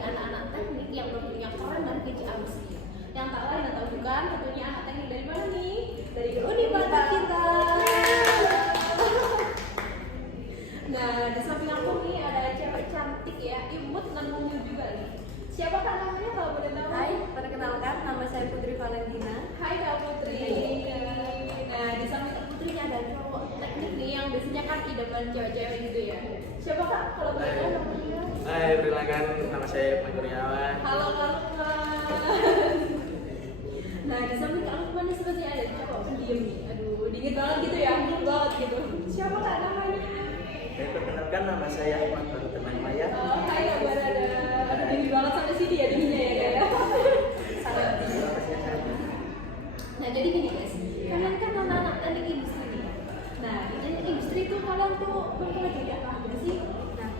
dari anak-anak teknik yang tentunya keren dan kece abis nih. Yang tak lain dan tak bukan tentunya anak teknik dari mana nih? Dari Unibata kita. Nah, di samping aku nih ada cewek cantik ya, imut dan mungil juga nih. Siapa kak namanya kalau boleh tahu? Hai, perkenalkan nama saya Putri Valentina. Hai Kak Putri. Nah, di samping Kak Putri ada cowok teknik nih yang biasanya kan idaman cewek-cewek gitu ya. Siapa kak kalau boleh tahu namanya? Hai, perkenalkan nama saya Lukman Kurniawan. Halo Kak Lukman. Nah, di samping Kak Lukman ini sepertinya ada cowok pendiam nih. Aduh, dingin banget gitu ya, cool banget gitu. Siapa kak namanya? Perkenalkan nama saya Ahmad Baru Teman Maya. Oh, hai Kak Barada. Aduh, dingin banget sampai sini ya dinginnya ya kak ya. Sangat dingin. Nah, jadi gini guys, kalian kan anak-anak teknik industri nih. Nah, di teknik industri itu kalian tuh mempelajari apa aja sih? Nah,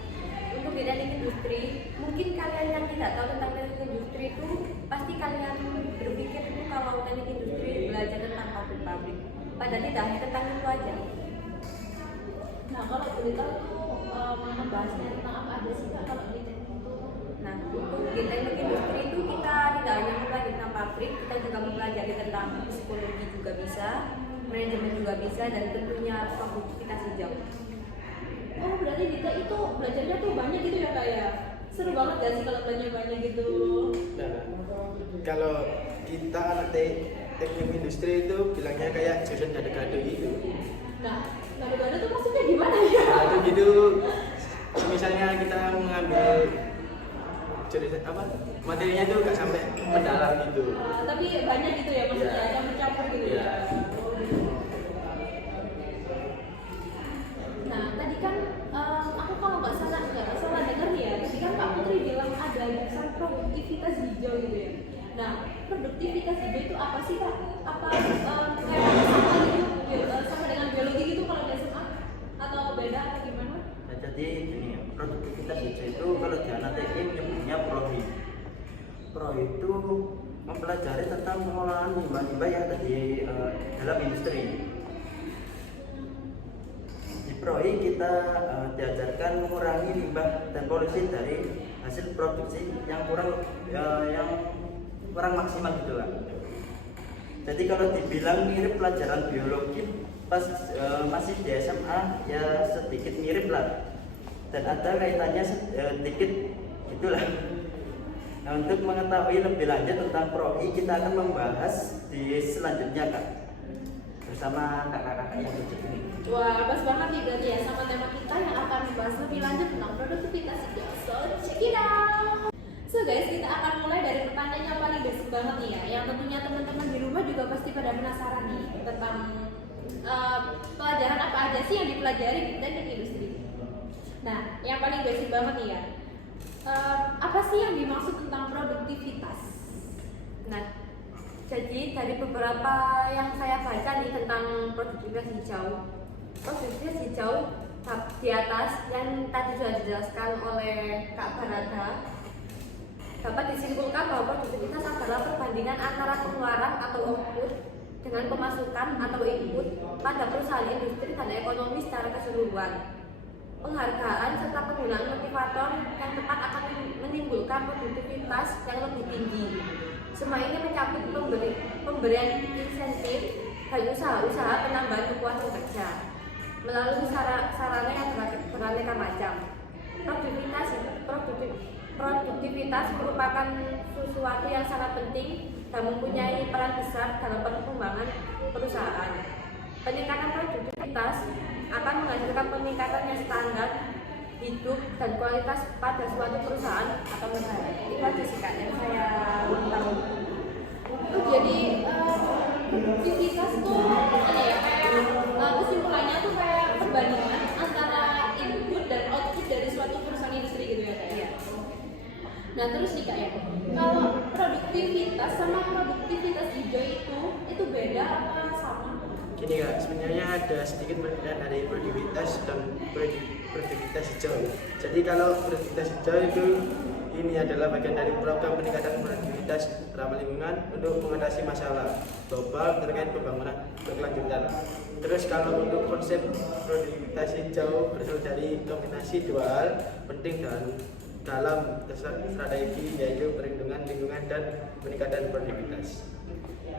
untuk di teknik industri, mungkin kalian yang tidak tahu tentang teknik industri itu pasti kalian berpikir itu kalau teknik industri belajar tentang pabrik-pabrik. Padahal tidak hanya tentang itu aja. Nah, kalau boleh tahu tuh membahasnya tentang apa aja sih kak kalau di teknik itu? Nah, untuk di teknik industri itu kita tidak hanya mempelajari tentang pabrik, kita juga mempelajari tentang psikologi juga bisa, manajemen juga bisa, dan tentunya produktivitas hijau. Oh, berarti Dita itu belajarnya tuh banyak gitu ya kak ya? Seru banget gak sih kalau belajar banyak gitu? Nah, kalau kita anak teknik industri itu bilangnya kayak jurusan gado-gado gitu. Nah, gado-gado tuh maksudnya gimana ya? Gado gitu, misalnya kita mengambil jurusan apa, materinya itu gak sampai mendalam gitu. Tapi banyak gitu ya maksudnya, campur-campur gitu ya? Nah, tadi kan aku kalau nggak salah dengar nih ya, tadi kan Kak Putri bilang ada jurusan produktivitas hijau gitu ya. Nah, produktivitas hijau itu apa sih kak? Apa kayak sama gitu, sama dengan biologi gitu kalau di SMA? Atau beda atau gimana? Nah, jadi gini, produktivitas hijau itu kalau di anak TI menyebutnya PROHI. PROHI itu mempelajari tentang pengolahan limbah-limbah yang ada di dalam industri. Di PROHI kita diajarkan mengurangi limbah dan polusi dari hasil produksi yang kurang maksimal gitu lah. Jadi kalau dibilang mirip pelajaran biologi pas masih di SMA ya sedikit mirip lah, dan ada kaitannya sedikit gitulah. Nah, untuk mengetahui lebih lanjut tentang PROHI kita akan membahas di selanjutnya kak, bersama kakak-kakak yang di sini. Wah, pas banget nih berarti ya sama tema kita yang akan membahas lebih lanjut tentang produktivitas hijau. So, check it out! So guys, kita akan mulai dari pertanyaan yang paling basic banget nih ya, yang tentunya teman-teman di rumah juga pasti pada penasaran nih tentang pelajaran apa aja sih yang dipelajari di teknik industri. Nah, yang paling basic banget nih ya, apa sih yang dimaksud tentang produktivitas? Nah, jadi dari beberapa yang saya baca nih tentang produktivitas hijau, produktivitas hijau di atas yang tadi sudah dijelaskan oleh Kak Barada, dapat disimpulkan bahwa produktivitas adalah perbandingan antara pengeluaran atau output dengan pemasukan atau input pada perusahaan industri dan ekonomi secara keseluruhan. Penghargaan serta penggunaan motivator yang tepat akan menimbulkan produktivitas yang lebih tinggi. Semua ini mencakup pemberian insentif dan usaha-usaha penambahan kepuasan kerja melalui sarana yang beraneka macam. Produktivitas merupakan sesuatu yang sangat penting dan mempunyai peran besar dalam perkembangan perusahaan. Peningkatan produktivitas akan menghasilkan peningkatan standar hidup dan kualitas pada suatu perusahaan atau negara. Itu aja sih kak yang saya tahu. Oh, jadi produktivitas tuh ini ya kayak kesimpulannya tuh kayak perbandingan antara input dan output dari suatu perusahaan industri gitu ya kak ya. Nah terus nih kak ya, kalau produktivitas sama produktivitas hijau itu beda apa sama? Gini kak, sebenarnya ada sedikit perbedaan dari produktivitas dan produktivitas hijau. Jadi kalau produktivitas hijau itu ini adalah bagian dari program peningkatan produktivitas ramah lingkungan untuk mengatasi masalah global terkait pembangunan berkelanjutan. Terus kalau untuk konsep produktivitas hijau berasal dari kombinasi dua hal penting dan dalam strategi yaitu perlindungan lingkungan dan peningkatan produktivitas.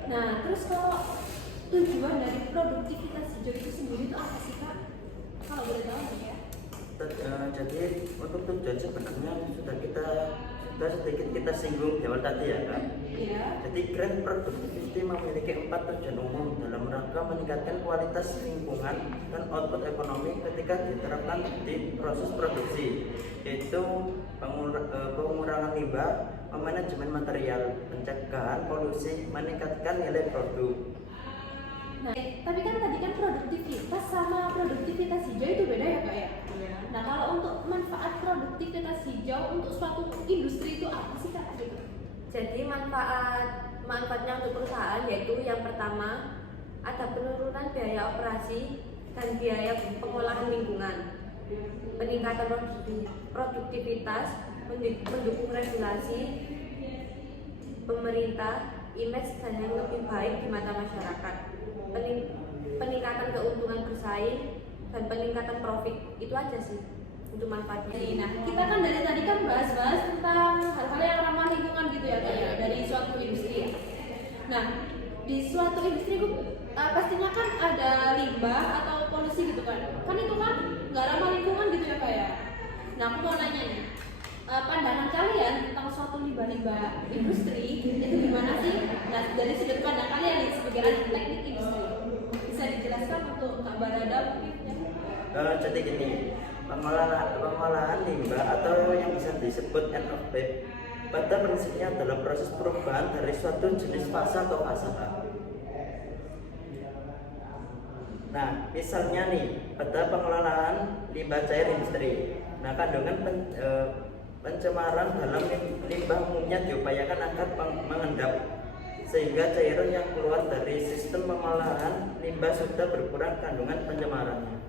Nah, terus kalau tujuan dari produktivitas hijau itu sendiri itu apa sih Kak? Kalau boleh tahu ya? Jadi untuk tujuan sebenarnya sudah sedikit kita singgung di awal tadi ya kan. Iya. Jadi Green Productivity memiliki 4 tujuan umum dalam rangka meningkatkan kualitas lingkungan dan output ekonomi ketika diterapkan di proses produksi, yaitu pengurangan limbah, manajemen material, pencegahan polusi, meningkatkan nilai produk. Nah, tapi kan tadi kan produktivitas sama produktivitas hijau itu beda ya Kak ya? Iya. Nah, kalau untuk manfaat produktivitas hijau untuk suatu industri itu apa sih Kak? Jadi manfaatnya untuk perusahaan yaitu yang pertama ada penurunan biaya operasi dan biaya pengolahan lingkungan, peningkatan produktivitas, mendukung regulasi pemerintah, image dan yang lebih baik di mata masyarakat, peningkatan keuntungan bersaing dan peningkatan profit. Itu aja sih untuk manfaatnya. Nah, kita kan dari tadi kan bahas-bahas tentang hal-hal yang ramah lingkungan gitu ya Kak ya, dari suatu industri ya. Nah, di suatu industri itu pastinya kan ada limbah atau polusi gitu kan. Kan itu kan nggak ramah lingkungan gitu ya Kak ya. Nah, aku mau nanya nih, pandangan kalian tentang suatu limbah-limbah industri itu gimana sih? Nah, dari sudut pandang kalian nih sebagai ahli teknik industri, bisa dijelaskan untuk Kak Barada mungkin ya? Jadi gini, pengolahan limbah atau yang bisa disebut end of life pada prinsipnya adalah proses perubahan dari suatu jenis fasa ke fase A. Nah, misalnya nih, pada pengelolaan limbah cair industri, nah kandungan pencemaran dalam limbah umumnya diupayakan agar mengendap, sehingga cairan yang keluar dari sistem pengolahan limbah sudah berkurang kandungan pencemarannya.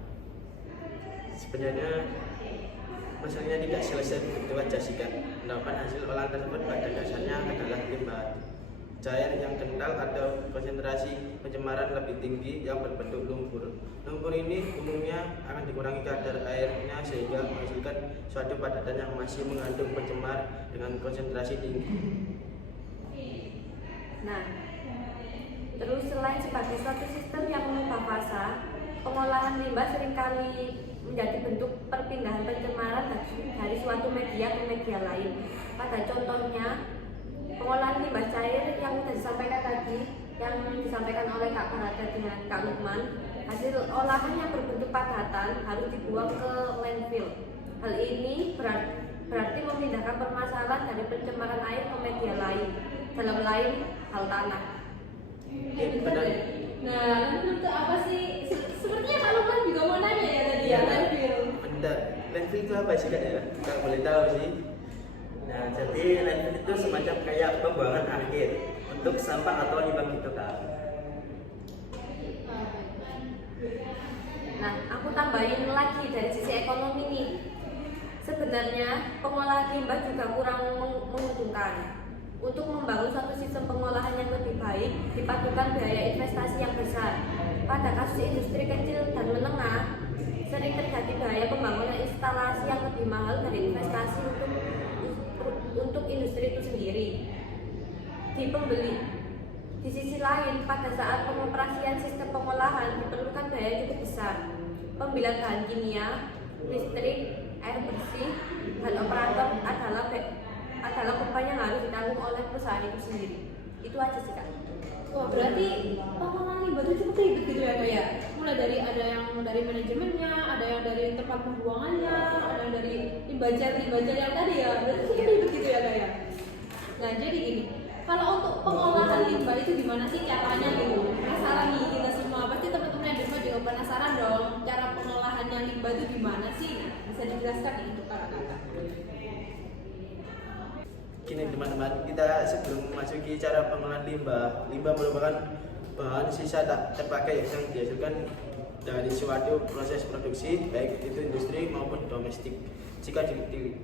Sebenarnya masalahnya tidak selesai begitu aja sih Kak. Endapan hasil olahan tersebut pada dasarnya adalah limbah cair yang kental atau konsentrasi pencemaran lebih tinggi yang berbentuk lumpur. Lumpur ini umumnya akan dikurangi kadar airnya sehingga menghasilkan suatu padatan yang masih mengandung pencemar dengan konsentrasi tinggi. Nah, terus selain sebagai suatu sistem yang mengubah fasa, pengolahan limbah seringkali menjadi bentuk perpindahan pencemaran dari suatu media ke media lain. Pada contohnya, pengolahan limbah cair yang sudah disampaikan tadi, yang disampaikan oleh Kak Barada dengan Kak Lukman, hasil olahan yang berbentuk padatan harus dibuang ke landfill. Hal ini berarti memindahkan permasalahan dari pencemaran air ke media lain, dalam lain hal tanah. Benar. Nah, landfill itu apa sih? Sepertinya Kak Lukman juga mau nanya ya tadi ya, landfill. Benar. Landfill itu apa sih Kak ya? Kalau boleh tahu sih. Nah, jadi landfill itu semacam kayak pembuangan akhir untuk sampah atau limbah gitu Kak. Nah, aku tambahin lagi dari sisi ekonomi nih. Sebenarnya pengolahan limbah juga kurang menguntungkan. Untuk membangun suatu sistem pengolahan yang lebih baik, diperlukan biaya investasi yang besar. Pada kasus industri kecil dan menengah, sering terjadi biaya pembangunan instalasi yang lebih mahal dari investasi untuk industri itu sendiri di pembeli. Di sisi lain, pada saat pengoperasian sistem pengolahan diperlukan biaya cukup besar. Pembelian bahan kimia, listrik, air bersih, dan operator adalah beban yang harus ditanggung oleh perusahaan itu sendiri. Itu aja sih Kak. Wah, berarti pengolahan limbah itu cukup ribet gitu ya Kak ya? Mulai dari ada yang dari manajemennya, ada yang dari tempat pembuangannya, ada yang dari limbah cair yang tadi ya. Berarti cukup ribet gitu ya Kak ya? Nah, jadi gini, kalau untuk pengolahan limbah itu gimana sih caranya gitu? Penasaran nih kita semua, pasti teman-teman yang dengar juga penasaran dong, cara pengolahannya limbah itu gimana sih? Bisa dijelaskan nih untuk kakak-kakak? Gini teman-teman, kita sebelum memasuki cara pengolahan limbah merupakan bahan sisa tak terpakai yang dihasilkan dari suatu proses produksi, baik itu industri maupun domestik. Jika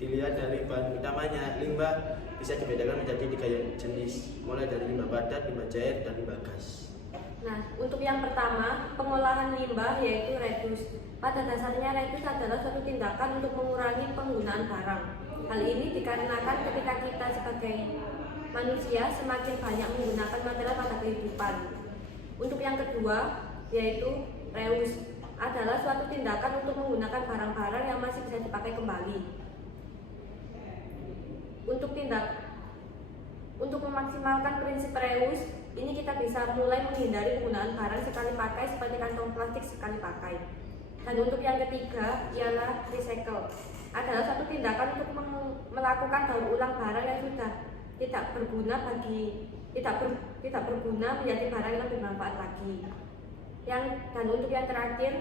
dilihat dari bahan utamanya, limbah bisa dibedakan menjadi 3 jenis, mulai dari limbah padat, limbah cair, dan limbah gas. Nah, untuk yang pertama, pengolahan limbah yaitu reduce. Pada dasarnya reduce adalah suatu tindakan untuk mengurangi penggunaan barang. Hal ini dikarenakan ketika kita sebagai manusia semakin banyak menggunakan material pada kehidupan. Untuk yang kedua, yaitu reuse, adalah suatu tindakan untuk menggunakan barang-barang yang masih bisa dipakai kembali. Untuk memaksimalkan prinsip reuse, ini kita bisa mulai menghindari penggunaan barang sekali pakai seperti kantong plastik sekali pakai. Dan untuk yang ketiga ialah recycle, adalah satu tindakan untuk melakukan daur ulang barang yang sudah tidak berguna menjadi barang yang lebih bermanfaat lagi. Dan untuk yang terakhir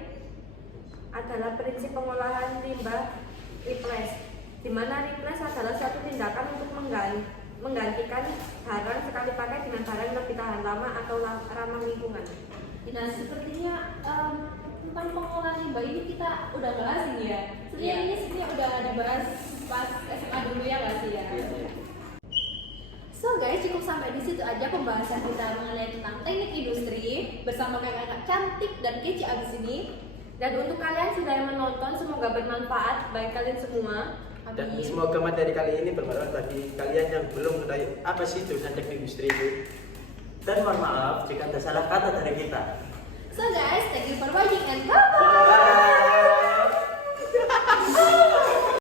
adalah prinsip pengolahan limbah replace, di mana replace adalah suatu tindakan untuk menggantikan barang sekali pakai dengan barang yang lebih tahan lama atau ramah lingkungan. Nah, sepertinya tentang pengolahan limbah ini kita udah bahas ini ya. Sebenarnya ini sebenarnya udah dibahas pas SMA dulu ya nggak sih ya? So guys, cukup sampai di situ aja pembahasan kita mengenai tentang teknik industri bersama kakak-kakak cantik dan kece abis ini. Dan untuk kalian sudah yang menonton, semoga bermanfaat bagi kalian semua. Dan Amin. semoga materi kali ini bermanfaat bagi kalian yang belum mengetahui apa sih jurusan teknik industri itu. Dan mohon maaf jika ada salah kata dari kita. So guys, thank you for watching and